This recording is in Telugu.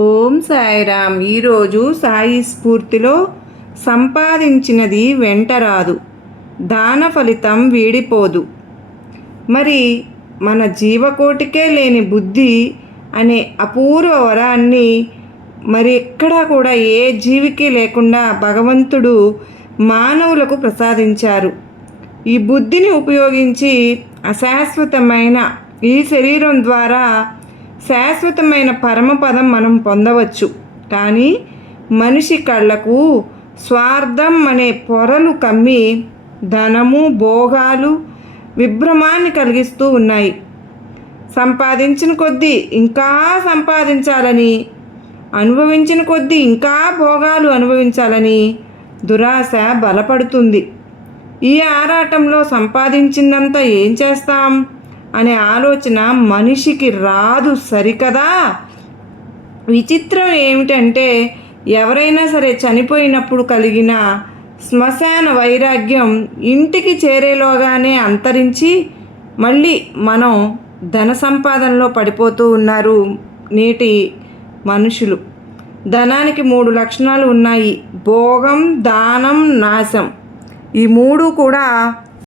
ఓం సాయిరామ్. ఈరోజు సాయి స్ఫూర్తిలో సంపాదించినది వెంటరాదు, దాన ఫలితం వీడిపోదు. మరి మన జీవకోటికే లేని బుద్ధి అనే అపూర్వ వరాన్ని మరి ఎక్కడా కూడా ఏ జీవికి లేకుండా భగవంతుడు మానవులకు ప్రసాదించారు. ఈ బుద్ధిని ఉపయోగించి అశాశ్వతమైన ఈ శరీరం ద్వారా శాశ్వతమైన పరమపదం మనం పొందవచ్చు. కానీ మనిషి కళ్ళకు స్వార్థం అనే పొరలు కమ్మి ధనము, భోగాలు విభ్రమాన్ని కలిగిస్తూ ఉన్నాయి. సంపాదించిన కొద్దీ ఇంకా సంపాదించాలని, అనుభవించిన కొద్దీ ఇంకా భోగాలు అనుభవించాలని దురాశ బలపడుతుంది. ఈ ఆరాటంలో సంపాదించిందంతా ఏం చేస్తాం అనే ఆలోచన మనిషికి రాదు సరికదా. విచిత్రం ఏమిటంటే ఎవరైనా సరే చనిపోయినప్పుడు కలిగిన శ్మశాన వైరాగ్యం ఇంటికి చేరేలోగానే అంతరించి మళ్ళీ మనం ధన సంపాదనలో పడిపోతూ ఉన్నారు నేటి మనుషులు. ధనానికి 3 లక్షణాలు ఉన్నాయి: భోగం, దానం, నాశం. ఈ 3 కూడా